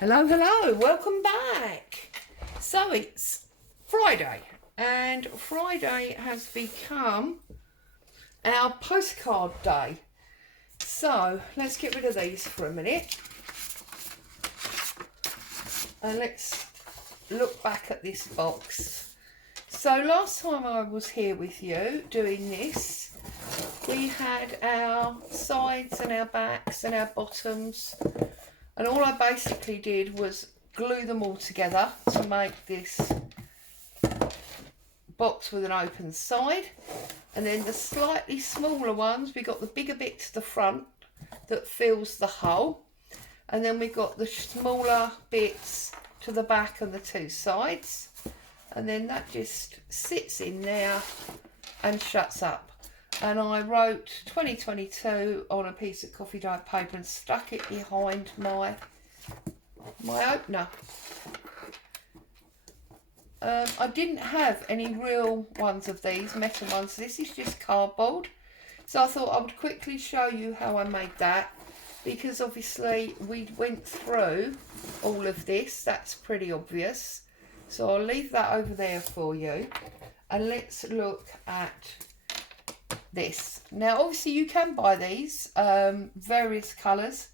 Hello, hello, welcome back. So it's Friday, and Friday has become our postcard day. So let's get rid of these for a minute and let's look back at this box. So last time I was here with you doing this, we had our sides and our backs and our bottoms, and all I basically did was glue them all together to make this box with an open side. And then the slightly smaller ones, we got the bigger bit to the front that fills the hole, and then we got the smaller bits to the back and the two sides, and then that just sits in there and shuts up. And I wrote 2022 on a piece of coffee dyed paper and stuck it behind my opener. I didn't have any real ones of these, metal ones. This is just cardboard. So I thought I would quickly show you how I made that, because obviously we went through all of this. That's pretty obvious. So I'll leave that over there for you. And let's look at this. Now obviously you can buy these various colours,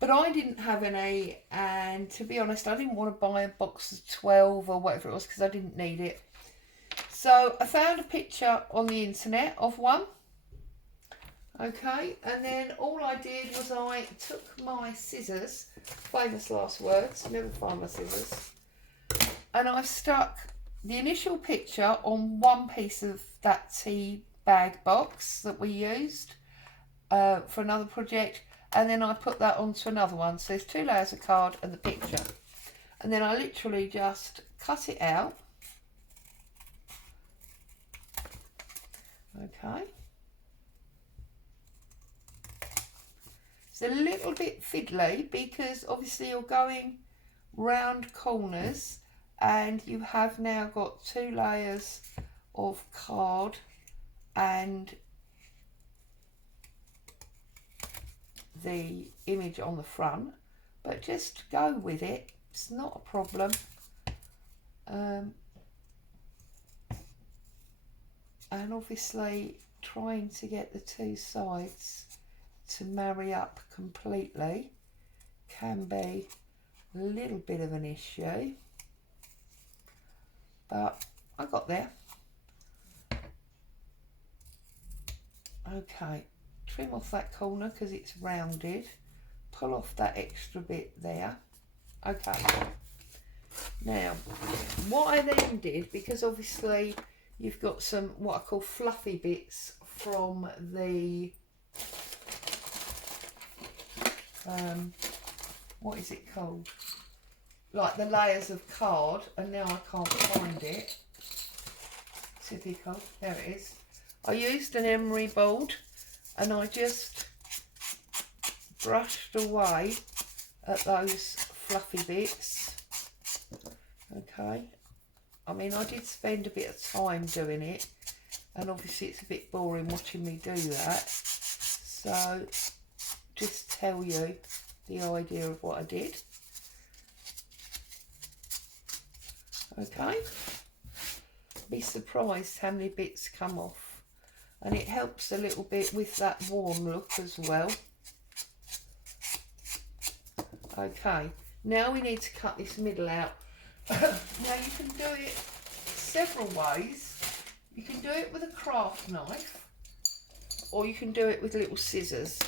but I didn't have any, and to be honest I didn't want to buy a box of 12 or whatever it was because I didn't need it. So I found a picture on the internet of one. Okay, and then all I did was I took my scissors, famous last words, never find my scissors, and I stuck the initial picture on one piece of that tea bag box that we used for another project, and then I put that onto another one. So there's 2 layers of card and the picture, and then I literally just cut it out. Okay, it's a little bit fiddly because obviously you're going round corners, and you have now got 2 layers of card and the image on the front, but just go with it, it's not a problem. And obviously trying to get the 2 sides to marry up completely can be a little bit of an issue, but I got there. Okay, trim off that corner because it's rounded, pull off that extra bit there. Okay, now what I then did, because obviously you've got some what I call fluffy bits from the what is it called, like the layers of card, and now I can't find it. Typical, there it is. I used an emery board and I just brushed away at those fluffy bits. Okay, I mean I did spend a bit of time doing it, and obviously it's a bit boring watching me do that, so just tell you the idea of what I did. Okay, be surprised how many bits come off, and it helps a little bit with that warm look as well. Okay, now we need to cut this middle out. Now you can do it several ways. You can do it with a craft knife, or you can do it with little scissors.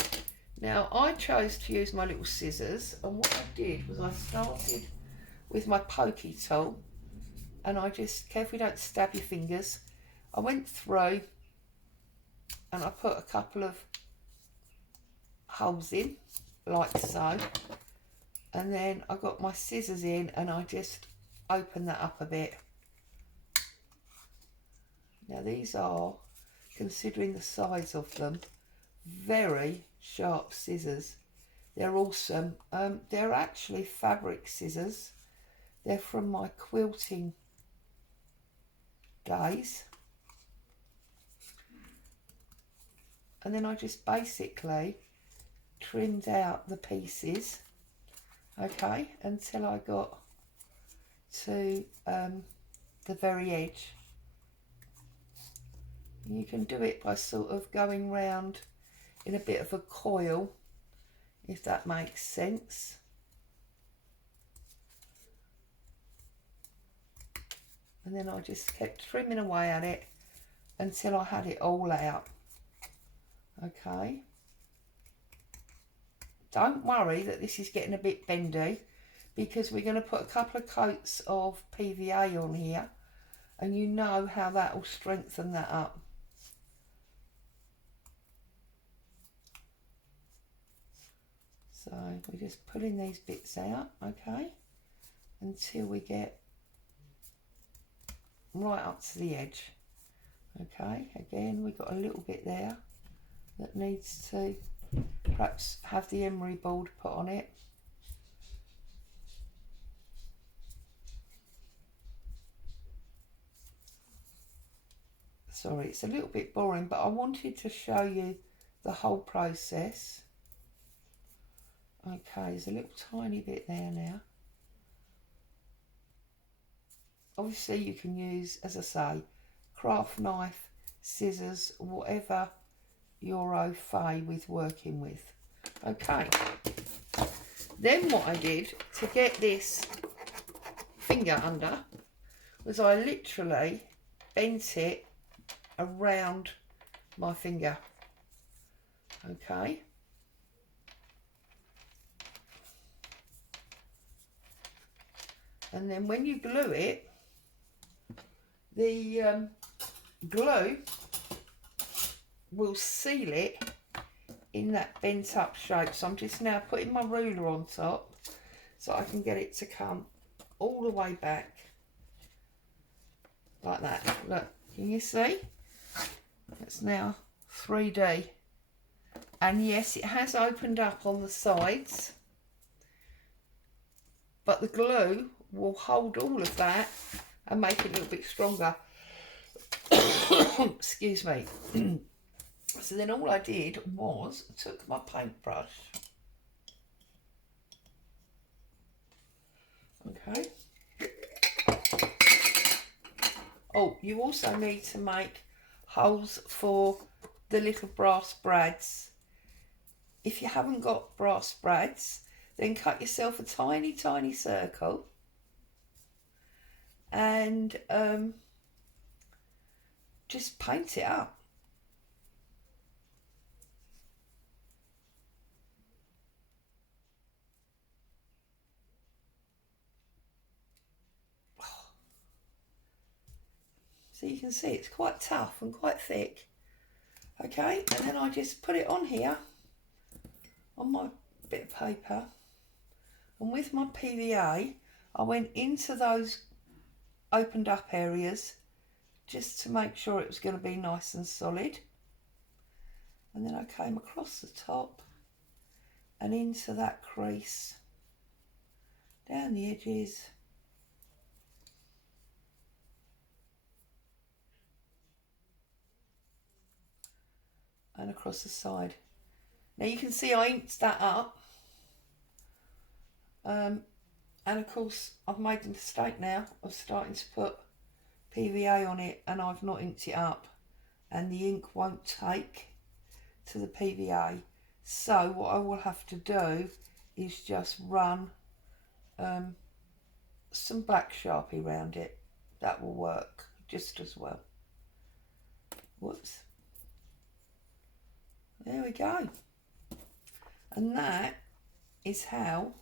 Now I chose to use my little scissors, and what I did was I started with my pokey tool, and I just, carefully don't stab your fingers, I went through and I put a couple of holes in like so, and then I got my scissors in and I just opened that up a bit. Now these are, considering the size of them, very sharp scissors. They're awesome. They're actually fabric scissors. They're from my quilting days. And then I just basically trimmed out the pieces okay, until I got to the very edge. You can do it by sort of going round in a bit of a coil, if that makes sense. And then I just kept trimming away at it until I had it all out. Okay. Don't worry that this is getting a bit bendy, because we're going to put a couple of coats of PVA on here, and you know how that will strengthen that up. So we're just pulling these bits out, okay, until we get right up to the edge. Okay, again we've got a little bit there that needs to perhaps have the emery board put on it. Sorry, it's a little bit boring, but I wanted to show you the whole process. Okay, there's a little tiny bit there now. Obviously you can use, as I say, craft knife, scissors, whatever you're au fait with working with. Okay, then what I did to get this finger under was I literally bent it around my finger. Okay. And then when you glue it, the glue will seal it in that bent up shape. So I'm just now putting my ruler on top so I can get it to come all the way back like that. Look, can you see? It's now 3D. And yes, it has opened up on the sides, but the glue will hold all of that and make it a little bit stronger. Excuse me. So then all I did was took my paintbrush. Okay. Oh, you also need to make holes for the little brass brads. If you haven't got brass brads, then cut yourself a tiny, tiny circle and just paint it up. So you can see it's quite tough and quite thick. Okay, and then I just put it on here on my bit of paper, and with my PVA I went into those opened up areas just to make sure it was going to be nice and solid, and then I came across the top and into that crease, down the edges, and across the side. Now you can see I inked that up, and of course I've made the mistake now of starting to put PVA on it, and I've not inked it up, and the ink won't take to the PVA. So what I will have to do is just run some black Sharpie around it. That will work just as well. Whoops. There we go. And that is how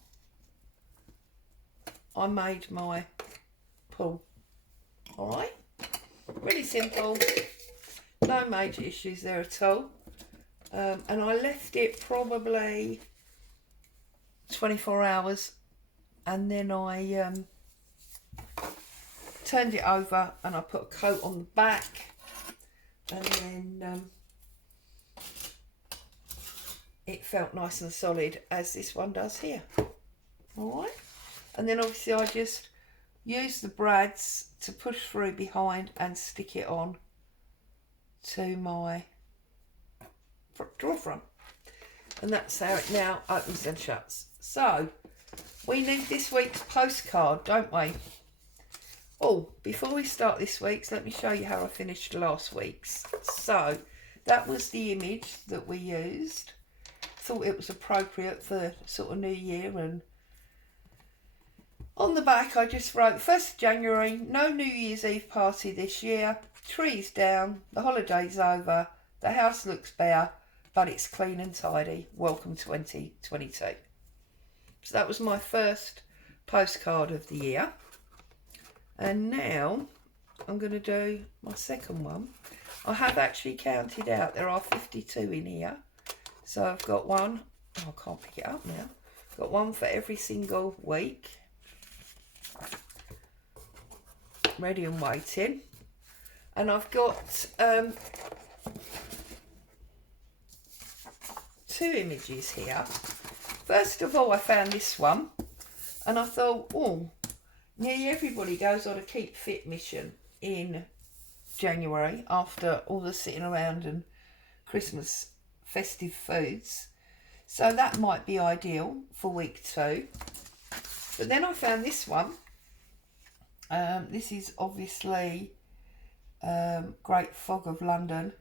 I made my pull. Alright, really simple, no major issues there at all. And I left it probably 24 hours, and then I turned it over and I put a coat on the back, and then it felt nice and solid, as this one does here. Alright, and then obviously I just use the brads to push through behind and stick it on to my drawer front, and that's how it now opens and shuts. So we need this week's postcard, don't we? Oh, before we start this week's, let me show you how I finished last week's. So, that was the image that we used. Thought it was appropriate for sort of New Year, and on the back I just wrote 1st of January, no New Year's Eve party this year, trees down, the holiday's over, the house looks bare, but it's clean and tidy, welcome 2022. So that was my first postcard of the year. And now I'm going to do my second one. I have actually counted out, there are 52 in here. So I've got one, oh, I can't pick it up now. Got one for every single week. Ready and waiting. And I've got 2 images here. First of all, I found this one. And I thought, oh, nearly everybody goes on a keep fit mission in January after all the sitting around and Christmas festive foods. So that might be ideal for week 2. But then I found this one. This is obviously Great Fog of London.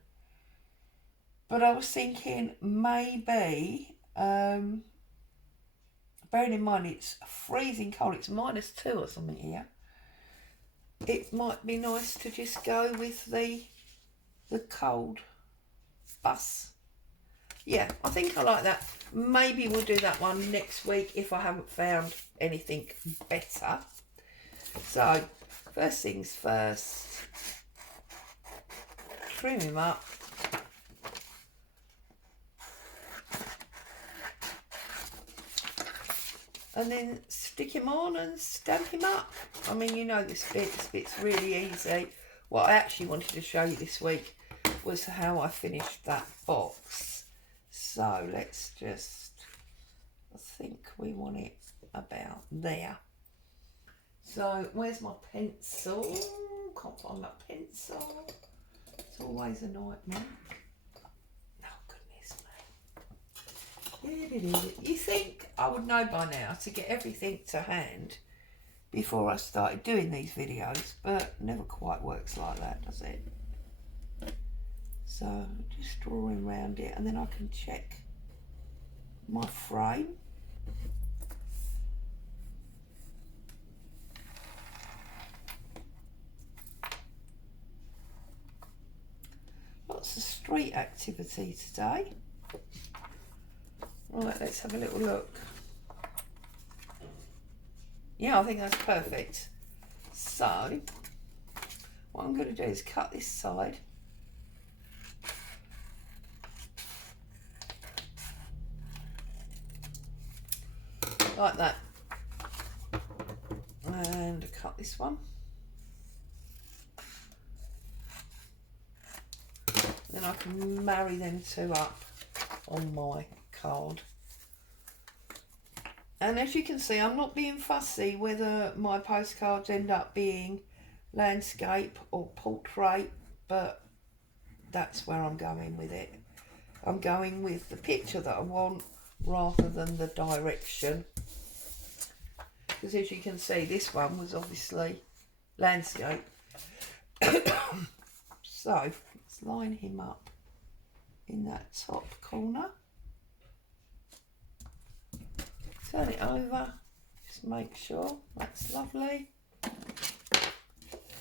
But I was thinking maybe, bearing in mind it's freezing cold, it's -2 or something here. It might be nice to just go with the cold bus. Yeah, I think I like that. Maybe we'll do that one next week if I haven't found anything better. So, first things first, trim him up. And then stick him on and stamp him up. I mean, you know this bit's really easy. What I actually wanted to show you this week was how I finished that box. So let's just, I think we want it about there. So where's my pencil? Can't find my pencil. It's always a nightmare. You think I would know by now to get everything to hand before I started doing these videos, but never quite works like that, does it? So just drawing around it, and then I can check my frame. Lots of street activity today. Right, let's have a little look. Yeah, I think that's perfect. So, what I'm going to do is cut this side. Like that. And cut this one. Then I can marry them two up on my card. And as you can see, I'm not being fussy whether my postcards end up being landscape or portrait, but that's where I'm going with it. I'm going with the picture that I want rather than the direction. Because as you can see, this one was obviously landscape. So let's line him up in that top corner. Turn it over, just make sure that's lovely.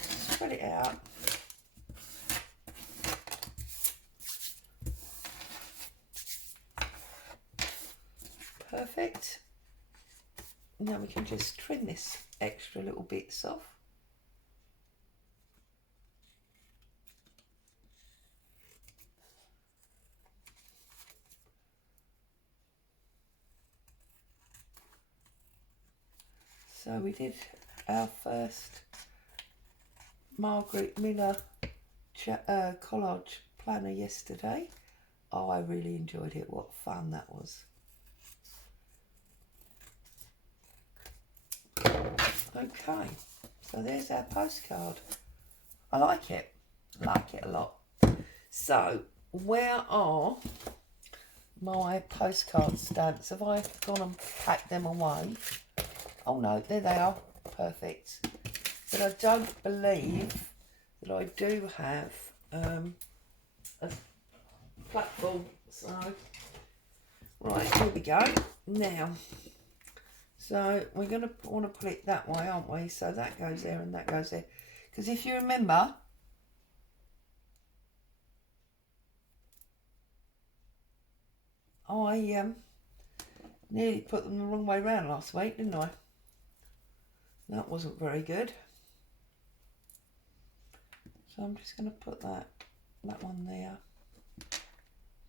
Spread it out. Perfect. Now we can just trim this extra little bits off. So we did our first Margaret Miller collage planner yesterday. Oh, I really enjoyed it. What fun that was. Okay, so there's our postcard. I like it. I like it a lot. So where are my postcard stamps? Have I gone and packed them away? Oh no, there they are. Perfect. But I don't believe that I do have a platform. So, right, here we go. Now, so we're going to want to put it that way, aren't we? So that goes there and that goes there. Because if you remember, I nearly put them the wrong way round last week, didn't I? That wasn't very good. So I'm just going to put that one there.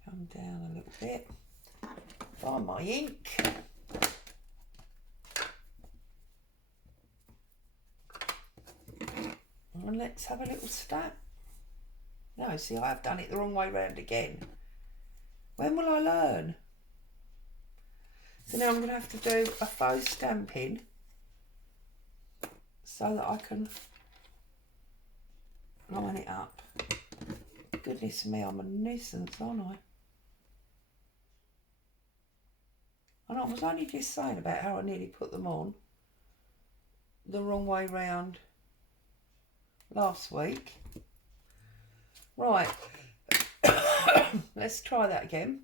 Come down a little bit. Find my ink. And let's have a little stab. No, see, I've done it the wrong way round again. When will I learn? So now I'm going to have to do a faux stamping so that I can line it up. Goodness me, I'm a nuisance, aren't I? And I was only just saying about how I nearly put them on the wrong way round last week. Right, let's try that again.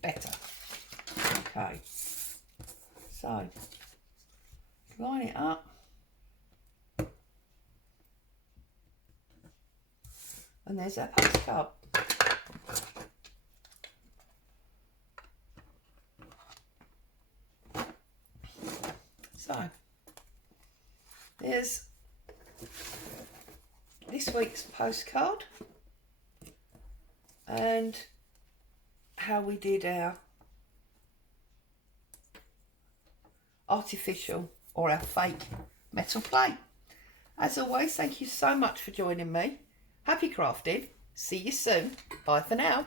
Better. Okay, so line it up. And there's our postcard. So, there's this week's postcard and how we did our artificial or our fake metal plate. As always, thank you so much for joining me. Happy crafting. See you soon. Bye for now.